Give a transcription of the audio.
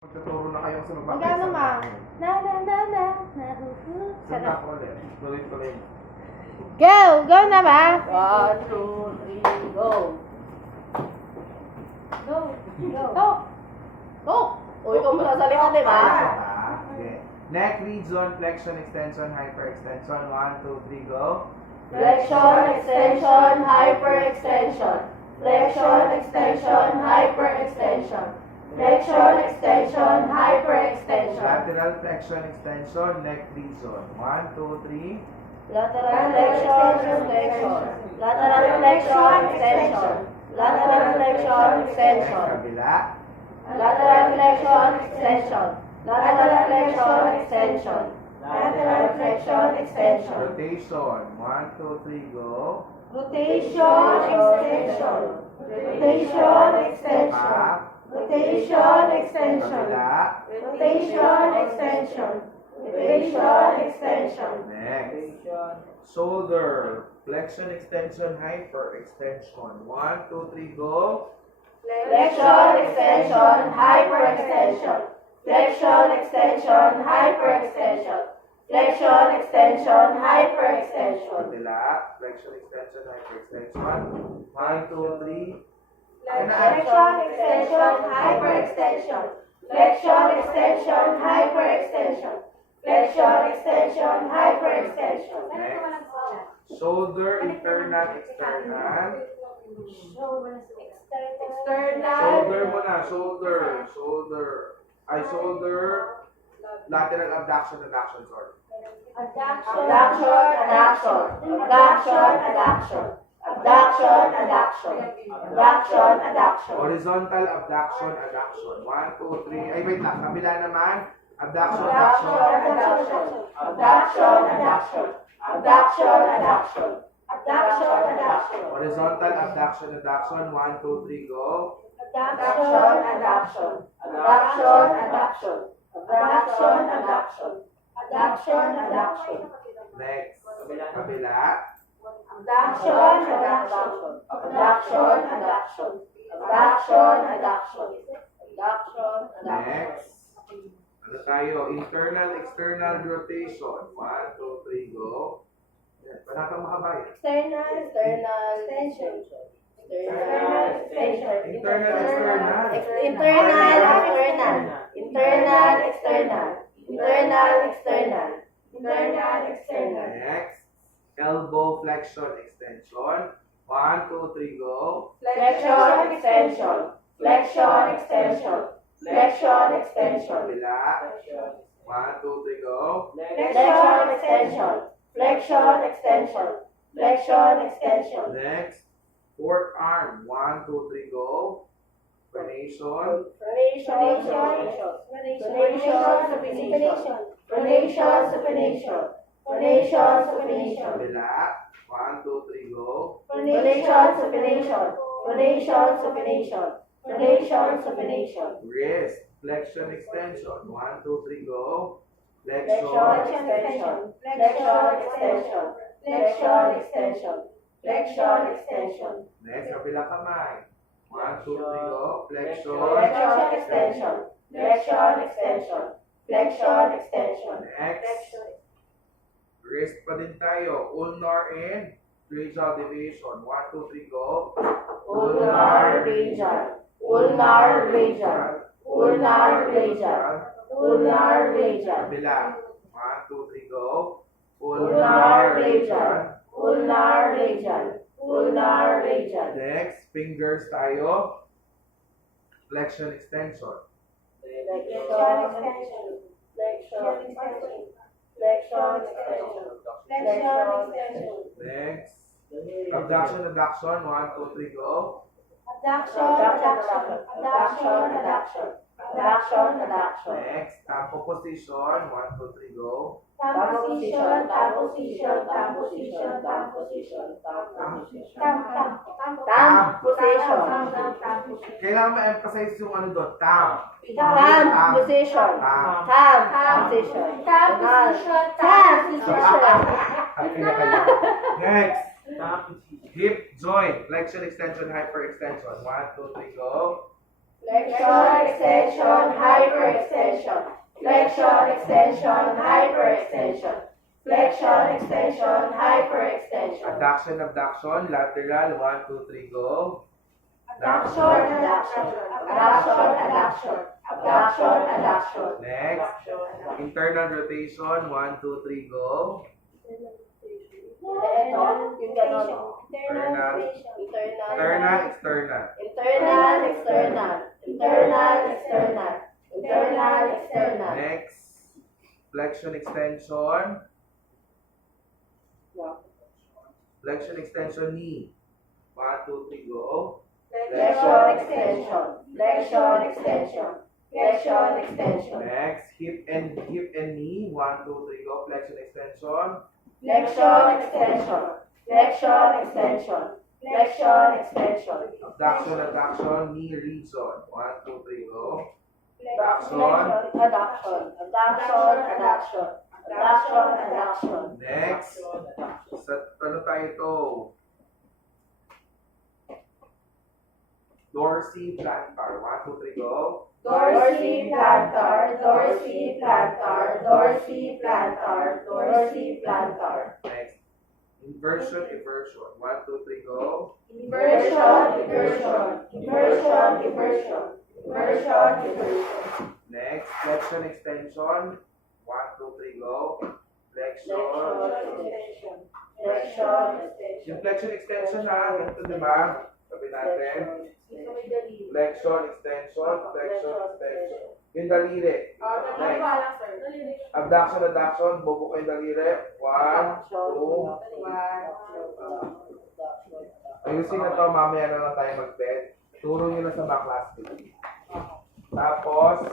Magtuturo na kayong sunog Magkano ma? Na, hu. Sunod ko ulit. Tuloy-tuloy. Go! Go na ba? 1, 2, 3, go! Go! Go! Go! O, ikaw mo sasalita, di ba? Okay. Neck region, flexion, extension, hyperextension. 1, 2, 3, go. Flexion, extension, hyperextension. Flexion, extension, hyperextension. Flexion, extension, hyperextension. Lateral flexion, extension, neck region. 1, 2, 3. Lateral flexion, extension. Lateral flexion, extension. Lateral flexion, Neck extension. kabila. Lateral flexion, extension. Lateral flexion, extension. Lateral flexion, extension. Rotation. 1, 2, 3, go. Rotation, extension. Rotation, extension. Back. Rotation, extension. Kabila. Rotation, extension. Rotation, extension. Next. Shoulder. Flexion, extension, hyperextension. 1, 2, 3, go. Flexion, extension, hyperextension. Flexion, extension, hyperextension. Flexion, extension, hyperextension. Kabila. Flexion, extension, hyperextension. 1, 2, 3. Flexion, extension, hyperextension. Flexion, extension, hyperextension. Flexion, extension, hyperextension. Next. Shoulder, internal, external. External. Shoulder muna. Shoulder. Shoulder. Lateral abduction, sorry. Abduction, adduction. Abduction, adduction. Abduction, adduction. Abduction, adduction. Horizontal abduction. 1, 2, 3. Ay, wait lang. Kabila naman. Abduction. Abduction, adduction. Abduction, adduction. Abduction, adduction. Abduction, adduction. Horizontal abduction. 1, 2, 3, go. Abduction, adduction. Abduction, adduction. Abduction, adduction. Abduction, adduction. Next. Kabila. Abduction, adduction. Abduction, adduction. Abduction, adduction. Abduction, adduction. Next. Ano tayo? Internal, external rotation. 1, 2, 3, go. Yan. Panatang makabay. External, extension. External, extension. Internal, external. Internal, external. Internal, external. Internal, external. Next. Elbow flexion extension. 1, 2, 3, go. Flexion, extension. Flexion, extension. Flexion, extension. Kabila. 1, 2, 3, go. Flexion, extension. Flexion, extension. Flexion, extension. Next. Forearm. 1, 2, 3, go. Pronation. Pronation, supination. Pronation, supination. Pronation, supination. Pronation, supination. Kabila. 1, 2, 3, go. Pronation, supination. Pronation, supination. Pronation, supination. Wrist. Flexion extension. 1, 2, 3, go. Flexion, Flexion. extension. Flexion, extension. Flexion, extension. Flexion, extension. Next. Kabila kamay. 1, 2, 3, go. Flexion. Flexion, extension. Flexion, extension. Flexion, extension. Next. Wrist pa din tayo. Ulnar and trapezial deviation. 1, 2, 3, go. Ulnar region. Ulnar region. Ulnar region. Ulnar region. Kabila. 1, 2, 3, go. Ulnar region. Ulnar region. Ulnar region. Next, fingers tayo. Flexion extension. Flexion, extension. Flexion, extension. Flexion, extension. Flexion, extension. Next, abduction. 1, 2, 3, go. Abduction, adduction. Abduction, adduction. Abduction, adduction. Next, tampo position. 1, 2, 3, go. Thumb position, thumb position, thumb position, thumb position, thumb position. Thumb position. Kailangan ma-emphasize yung ano doon. Tam. Thumb position. Thumb position. Thumb position. Thumb position. Next, hip joint. Flexion extension, hyperextension. 1, 2, 3, go. Flexion, extension, hyperextension. Flexion, extension, hyperextension. Flexion, extension, hyperextension. Adduction, abduction, lateral, 1, 2, 3, go. Abduction, adduction. Abduction, adduction. Abduction, adduction. Next, internal rotation, 1, 2, 3, go. Ito, yung gano'n. Internal, Internal, external. internal, external. Internal, external. Internal, external. Next, flexion, extension. Flexion, extension, knee. 1, 2, 3, go. Flexion, extension. Flexion, extension. Flexion, extension. Next, hip and knee. 1, 2, 3, go. Flexion, extension. Flexion, extension. Flexion, extension. Flexion, extension. Abduction, knee region. 1, 2, 3, go. Flexion, adduction. Abduction, adduction. Abduction, adduction. Next, sa ano tayo to? Dorsiplantar. 1, 2, 3, go. Dorsiplantar, dorsiplantar, dorsiplantar, dorsiplantar. Next, inversion, eversion. 1, 2, 3, go. Inversion, inversion, inversion, inversion, inversion, inversion. Next, flexion, extension. 1, 2, 3, go. Flexion. Flexion, flexion, Yung flexion, extension ha. Ganito, di ba? Sabi natin. Flexion, extension, flexion, extension. Yung daliri. Next. Abduction, adduction. Bubo ko yung daliri. 1, 2. Ayusin na to. Mamaya na lang tayo mag-bed. Turo nyo na sa mga classmates. Tapos,